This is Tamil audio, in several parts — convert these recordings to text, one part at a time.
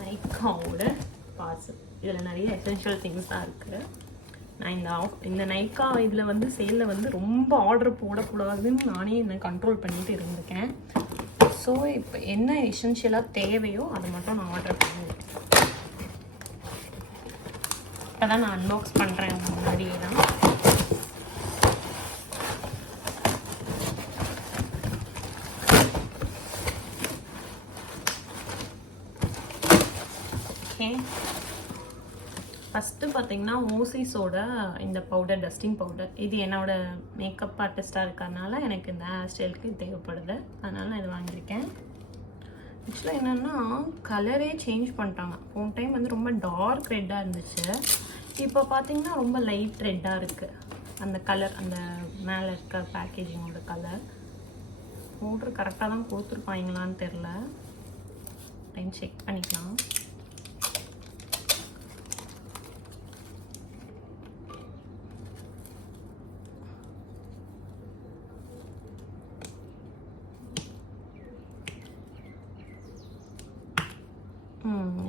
நைக்காவோட பார்சல். இதில் நிறைய எசென்ஷியல் திங்ஸ் தான் இருக்குது. நான் இந்த நைக்கா இதில் வந்து சேலில் வந்து ரொம்ப ஆர்டர் போடக்கூடாதுன்னு நானே என்னை கண்ட்ரோல் பண்ணிட்டு இருந்திருக்கேன். ஸோ இப்போ என்ன எசென்ஷியலாக தேவையோ அதை மட்டும் நான் ஆர்டர் பண்ணியிருக்கேன். இப்போ தான் நான் அன்பாக்ஸ் பண்ணுறேன் முன்னாடியே தான். ஓகே, ஃபஸ்ட்டு பார்த்தீங்கன்னா ஓசிஸோட இந்த பவுடர், டஸ்டிங் பவுடர். இது என்னோட மேக்கப் ஆர்டிஸ்டாக இருக்கிறதுனால எனக்கு இந்த ஹேர் ஸ்டைலுக்கு தேவைப்படுது, அதனால் நான் இது வாங்கியிருக்கேன். ஆக்சுவலாக என்னென்னா கலரே சேஞ்ச் பண்ணிட்டாங்க. போன டைம் வந்து ரொம்ப டார்க் ரெட்டாக இருந்துச்சு, இப்போ பார்த்தீங்கன்னா ரொம்ப லைட் ரெட்டாக இருக்குது. அந்த கலர், அந்த மேலே இருக்க பேக்கேஜிங்கோட கலர். பவுடர் கரெக்டாக தான் கொடுத்துருப்பாங்களான்னு தெரில, டைம் செக் பண்ணிக்கலாம்.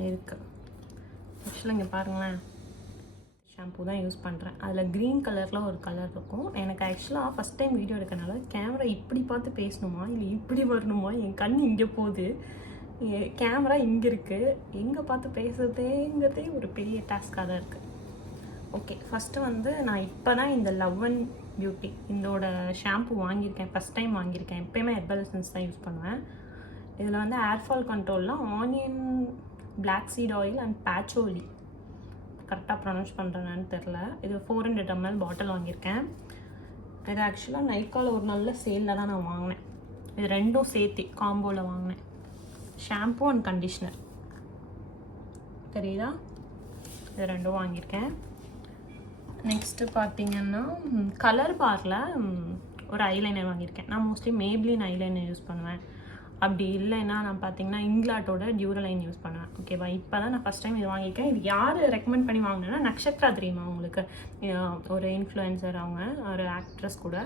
இருக்கு. ஆக்சுவலாக இங்கே பாருங்களேன், ஷாம்பூ தான் யூஸ் பண்ணுறேன். அதில் க்ரீன் கலரில் ஒரு கலர் இருக்கும். எனக்கு ஆக்சுவலாக ஃபஸ்ட் டைம் வீடியோ எடுக்கிறனால கேமரா இப்படி பார்த்து பேசணுமா இல்லை இப்படி வரணுமா, என் கண் இங்கே போகுது, கேமரா இங்கே இருக்குது, எங்கே பார்த்து பேசுறதேங்கிறதே ஒரு பெரிய டாஸ்காக தான் இருக்குது. ஓகே, ஃபஸ்ட்டு வந்து நான் இப்போ தான் இந்த லவ் அண்ட் பியூட்டி இதோட ஷாம்பூ வாங்கியிருக்கேன். ஃபஸ்ட் டைம் வாங்கியிருக்கேன். எப்போயுமே ஹெர்பல் எசன்ஸ் தான் யூஸ் பண்ணுவேன். இதில் வந்து ஏர்ஃபால் கண்ட்ரோல்லாம் onion, black seed oil and patchouli, கரெக்டாக ப்ரொனவுன்ஸ் பண்ணுறேன்னு தெரில. இது 400 ml பாட்டில் வாங்கியிருக்கேன். இது ஆக்சுவலாக நைக்காவில் ஒரு நல்ல சேலில் தான் நான் வாங்கினேன். இது ரெண்டும் சேர்த்து காம்போவில் வாங்கினேன். ஷாம்பூ அண்ட் கண்டிஷ்னர் தெரியுதா, இது ரெண்டும் வாங்கியிருக்கேன். நெக்ஸ்ட்டு பார்த்தீங்கன்னா கலர் பாரில் ஒரு ஐலைனர் வாங்கியிருக்கேன். நான் மோஸ்ட்லி மேப்ளின் ஐலைனர் யூஸ் பண்ணுவேன். அப்படி இல்லைன்னா நான் பார்த்தீங்கன்னா இங்கிலாட்டோட டியூரலைன் யூஸ் பண்ணுவேன். ஓகேவா, இப்போ தான் நான் ஃபஸ்ட் டைம் இது வாங்கியிருக்கேன். இது யார் ரெக்கமெண்ட் பண்ணி வாங்கினேன்னா நக்ஷத்ரா தெரியுமா உங்களுக்கு, ஒரு இன்ஃப்ளூயன்சர், அவங்க ஒரு ஆக்ட்ரஸ் கூட,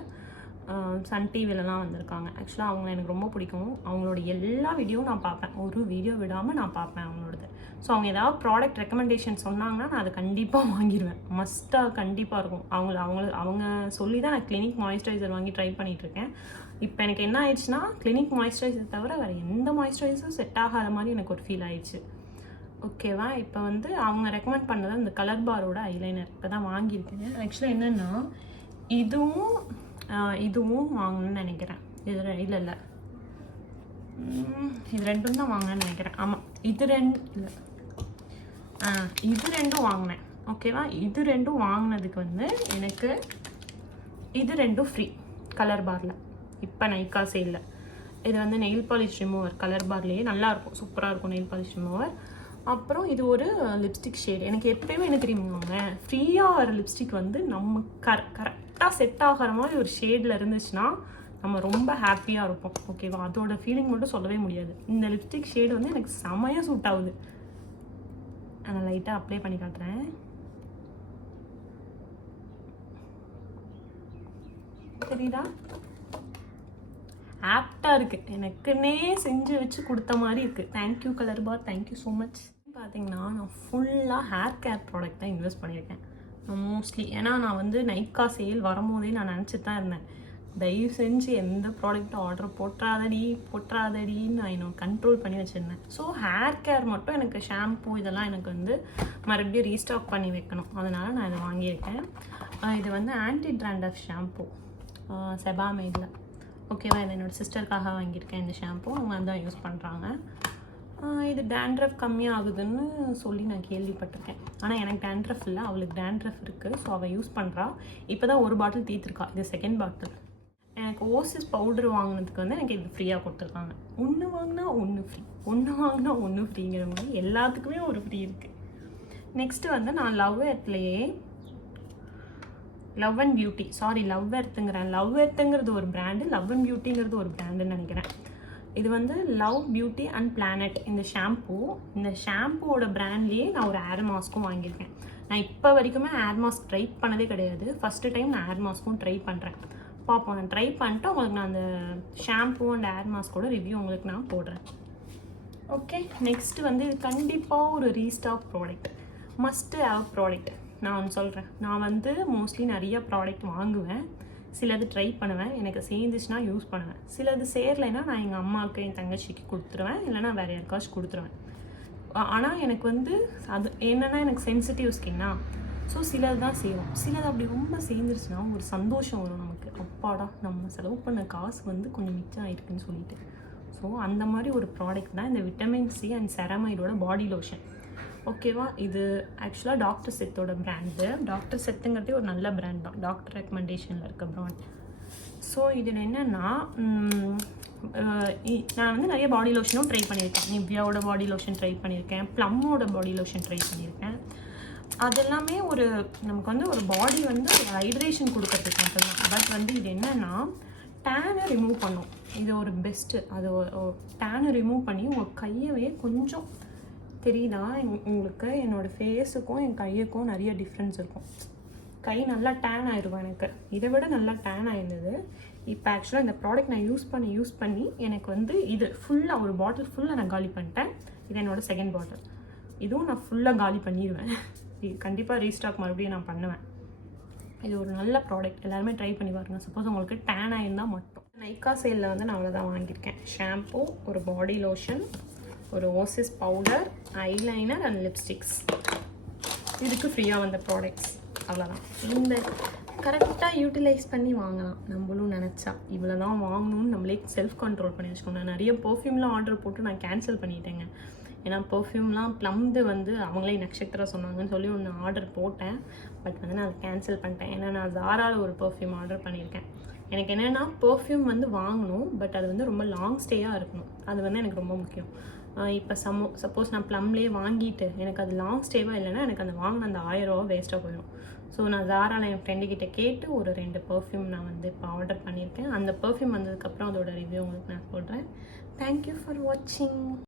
சன் டிவிலலாம் வந்திருக்காங்க. ஆக்சுவலாக அவங்க எனக்கு ரொம்ப பிடிக்கும். அவங்களோட எல்லா வீடியோவும் நான் பார்ப்பேன், ஒரு வீடியோ விடாமல் நான் பார்ப்பேன் அவங்களோடது. ஸோ அவங்க ஏதாவது ப்ராடக்ட் ரெக்கமெண்டேஷன் சொன்னாங்கன்னா நான் அதை கண்டிப்பாக வாங்கிடுவேன். மஸ்ட்டாக கண்டிப்பாக இருக்கும். அவங்க சொல்லி தான் நான் கிளினிக் மாய்ஸ்சரைசர் வாங்கி ட்ரை பண்ணிகிட்ருக்கேன். இப்போ எனக்கு என்ன ஆயிடுச்சுன்னா கிளினிக் மாய்ஸ்சரைசர் தவிர வேறு எந்த மாய்ஸ்சரைசரும் செட் ஆகாத மாதிரி எனக்கு ஒரு ஃபீல் ஆயிடுச்சு. ஓகேவா, இப்போ வந்து அவங்க ரெக்கமெண்ட் பண்ணது இந்த கலர் பாரோட ஐலைனர் இப்போ தான் வாங்கியிருக்கேன். ஆக்சுவலாக என்னென்னா இதுவும் வாங்கணும்னு நினைக்கிறேன். இல்லை இது ரெண்டும் தான் வாங்கினேன்னு நினைக்கிறேன். ஆமாம், இது ரெண்டும் வாங்கினேன். ஓகேவா, இது ரெண்டும் வாங்கினதுக்கு வந்து எனக்கு இது ரெண்டும் ஃப்ரீ கலர் பாரில். இப்போ நைக்கா சேலில் இது வந்து நெயில் பாலிஷ் ரிமூவர், கலர் பார்லேயே நல்லாயிருக்கும், சூப்பராக இருக்கும் நெயில் பாலிஷ் ரிமூவர். அப்புறம் இது ஒரு லிப்ஸ்டிக் ஷேடு. எனக்கு எப்பயுமே என்ன தெரியுமாங்க, ஃப்ரீயாக வர லிப்ஸ்டிக் வந்து நம்ம கரெக்டாக செட் ஆகிற மாதிரி ஒரு ஷேடில் இருந்துச்சுன்னா நம்ம ரொம்ப ஹாப்பியாக இருப்போம். ஓகேவா, அதோட ஃபீலிங் மட்டும் சொல்லவே முடியாது. இந்த லிப்ஸ்டிக் ஷேடு வந்து எனக்கு செமையாக சூட் ஆகுது. நான் லைட்டாக அப்ளை பண்ணி காட்டுறேன். தெரியுதா, ஆப்டாக இருக்குது, எனக்குன்னே செஞ்சு வச்சு கொடுத்த மாதிரி இருக்குது. தேங்க்யூ கலர் பார், தேங்க்யூ ஸோ மச். பார்த்தீங்கன்னா நான் ஃபுல்லாக ஹேர் கேர் ப்ராடக்ட் தான் இன்வெஸ்ட் பண்ணியிருக்கேன் மோஸ்ட்லி. ஏன்னா நான் வந்து நைக்கா சேல் வரும்போதே நான் நினச்சிட்டு தான் இருந்தேன், தயவு செஞ்சு எந்த ப்ராடக்ட்டும் ஆர்டர் போட்டுறாதடின்னு நான் இன்னும் கண்ட்ரோல் பண்ணி வச்சுருந்தேன். ஸோ ஹேர் கேர் மட்டும் எனக்கு ஷாம்பூ இதெல்லாம் எனக்கு வந்து மறுபடியும் ரீஸ்டாக் பண்ணி வைக்கணும், அதனால் நான் இதை வாங்கியிருக்கேன். இது வந்து ஆன்டி ட்ராண்டஃப் ஷாம்பூ, செபாமேடில். ஓகேவா, இது என்னோடய சிஸ்டருக்காக வாங்கியிருக்கேன் இந்த ஷாம்பூ, அவங்க அதான் யூஸ் பண்ணுறாங்க. இது டேண்ட்ரஃப் கம்மியாகுதுன்னு சொல்லி நான் கேள்விப்பட்டிருக்கேன். ஆனால் எனக்கு டேண்ட்ரஃப் இல்லை, அவளுக்கு டேண்ட்ரஃப் இருக்குது. ஸோ அவள் யூஸ் பண்ணுறா. இப்போ தான் ஒரு பாட்டில் தீர்த்துருக்கா, இது செகண்ட் பாட்டில். எனக்கு ஓசிஸ் பவுடர் வாங்கினதுக்கு வந்து எனக்கு இது ஃப்ரீயாக கொடுத்துருக்காங்க. ஒன்று வாங்கினா ஒன்று ஃப்ரீங்கிற மாதிரி எல்லாத்துக்குமே ஒரு ஃப்ரீ இருக்குது. நெக்ஸ்ட்டு வந்து நான் லவ் அண்ட் பியூட்டி, லவ் எர்த்துங்கிறது ஒரு பிராண்டு, லவ் அண்ட் பியூட்டிங்கிறது ஒரு பிராண்டுன்னு நினைக்கிறேன். இது வந்து லவ் பியூட்டி அண்ட் பிளானட் இந்த ஷாம்பூவோட பிராண்ட்லேயே நான் ஒரு ஏர் மாஸ்க்கும் வாங்கியிருக்கேன். நான் இப்போ வரைக்குமே ஏர் மாஸ்க் ட்ரை பண்ணதே கிடையாது. ஃபஸ்ட்டு டைம் நான் ஏர் மாஸ்க்கும் ட்ரை பண்ணுறேன். பார்ப்போம், நான் ட்ரை பண்ணிட்டு உங்களுக்கு நான் அந்த ஷாம்பூ அண்ட் ஏர் மாஸ்கோட ரிவ்யூ உங்களுக்கு நான் போடுறேன். ஓகே, நெக்ஸ்ட்டு வந்து இது கண்டிப்பாக ஒரு restock product, must have product. நான் ஒன்று சொல்கிறேன், நான் வந்து மோஸ்ட்லி நிறைய ப்ராடக்ட் வாங்குவேன், சிலது ட்ரை பண்ணுவேன், எனக்கு சேர்ந்துச்சுன்னா யூஸ் பண்ணுவேன், சிலது சேரலைன்னா நான் எங்கள் அம்மாவுக்கு என் தங்கச்சிக்கு கொடுத்துருவேன், இல்லைனா வேறு யாருக்காச்சும் கொடுத்துருவேன். ஆனால் எனக்கு வந்து அது என்னென்னா எனக்கு சென்சிட்டிவ் ஸ்கின்னா, ஸோ சிலது தான் சேரும். சிலது அப்படி ரொம்ப சேர்ந்துருச்சுன்னா ஒரு சந்தோஷம் வரும் நமக்கு, அப்பாடா நம்ம செலவு பண்ண காசு வந்து கொஞ்சம் மிச்சம் ஆயிருக்குன்னு சொல்லிட்டு. ஸோ அந்த மாதிரி ஒரு ப்ராடக்ட் தான் இந்த விட்டமின் சி அண்ட் செரமைடோட பாடி லோஷன். ஓகேவா, இது ஆக்சுவலாக டாக்டர் செத்தோட பிராண்டு. டாக்டர் செத்துங்கிறதே ஒரு நல்ல பிராண்ட் தான், டாக்டர் ரெக்கமெண்டேஷனில் இருக்க பிராண்ட். ஸோ இதில் என்னென்னா, நான் வந்து நிறைய பாடி லோஷனும் ட்ரை பண்ணியிருக்கேன். நிவ்யாவோட பாடி லோஷன் ட்ரை பண்ணியிருக்கேன், ப்ளம்மோட பாடி லோஷன் ட்ரை பண்ணியிருக்கேன். அதெல்லாமே ஒரு நமக்கு வந்து ஒரு பாடி வந்து ஒரு ஹைட்ரேஷன் கொடுக்கறதுக்கு மட்டும்தான். பட் வந்து இது என்னென்னா டேனை ரிமூவ் பண்ணும். இது ஒரு பெஸ்ட்டு. அது டேனை ரிமூவ் பண்ணி உங்கள் கையவே கொஞ்சம் தெரியுதா உங்களுக்கு, என்னோடய ஃபேஸுக்கும் என் கையுக்கும் நிறைய டிஃப்ரென்ஸ் இருக்கும். கை நல்லா டேன் ஆயிடுவோம், எனக்கு இதை விட நல்லா டேன் ஆயிருந்தது. இப்போ ஆக்சுவலாக இந்த ப்ராடக்ட் நான் யூஸ் பண்ணி எனக்கு வந்து இது ஃபுல்லாக ஒரு பாட்டில் ஃபுல்லாக நான் காலி பண்ணிட்டேன். இது என்னோடய செகண்ட் பாட்டில். இதுவும் நான் ஃபுல்லாக காலி பண்ணிடுவேன். கண்டிப்பாக ரீஸ்டாக் மறுபடியும் நான் பண்ணுவேன். இது ஒரு நல்ல ப்ராடக்ட், எல்லாருமே ட்ரை பண்ணி பாருங்கள். சப்போஸ் உங்களுக்கு டேன் ஆயிருந்தால் மட்டும். நைக்கா சேலில் வந்து நான் அவ்வளோதான் வாங்கியிருக்கேன். ஷாம்பூ, ஒரு பாடி லோஷன், ஒரு ஓசிஸ் பவுடர், ஐலைனர் அண்ட் லிப்ஸ்டிக்ஸ். இதுக்கு ஃப்ரீயாக வந்த ப்ராடக்ட்ஸ் அவ்வளோதான். இந்த கரெக்டாக யூட்டிலைஸ் பண்ணி வாங்கலாம். நம்மளும் நினச்சா இவ்வளோ தான் வாங்கணும்னு நம்மளே செல்ஃப் கண்ட்ரோல் பண்ணி வச்சுக்கோங்க. நான் நிறைய பர்ஃப்யூம்லாம் ஆர்டர் போட்டு நான் கேன்சல் பண்ணிட்டேங்க. ஏன்னா பர்ஃப்யூம்லாம் ப்ளம்து வந்து அவங்களே நட்சத்திரம் சொன்னாங்கன்னு சொல்லி ஒன்று ஆர்டர் போட்டேன். பட் வந்து நான் அதை கேன்சல் பண்ணிட்டேன். ஏன்னா நான் ஜாராவில் ஒரு பர்ஃப்யூம் ஆர்டர் பண்ணியிருக்கேன். எனக்கு என்னென்னா பர்ஃப்யூம் வந்து வாங்கணும், பட் அது வந்து ரொம்ப லாங் ஸ்டேயாக இருக்கணும். அது வந்து எனக்கு ரொம்ப முக்கியம். இப்போ சப்போஸ் நான் ப்ளம்லேயே வாங்கிட்டு எனக்கு அது லாங் ஸ்டேவாக இல்லைன்னா எனக்கு அந்த வாங்கின அந்த 1000 ரூபா வேஸ்ட்டாக போயிடும். ஸோ நான் ஜாராவில் என் ஃப்ரெண்டுக்கிட்ட கேட்டு ஒரு 2 பர்ஃப்யூம் நான் வந்து இப்போ ஆர்டர் பண்ணியிருக்கேன். அந்த பர்ஃப்யூம் வந்ததுக்கப்புறம் அதோட ரிவ்யூ உங்களுக்கு நான் சொல்கிறேன். தேங்க்யூ ஃபார் வாட்சிங்.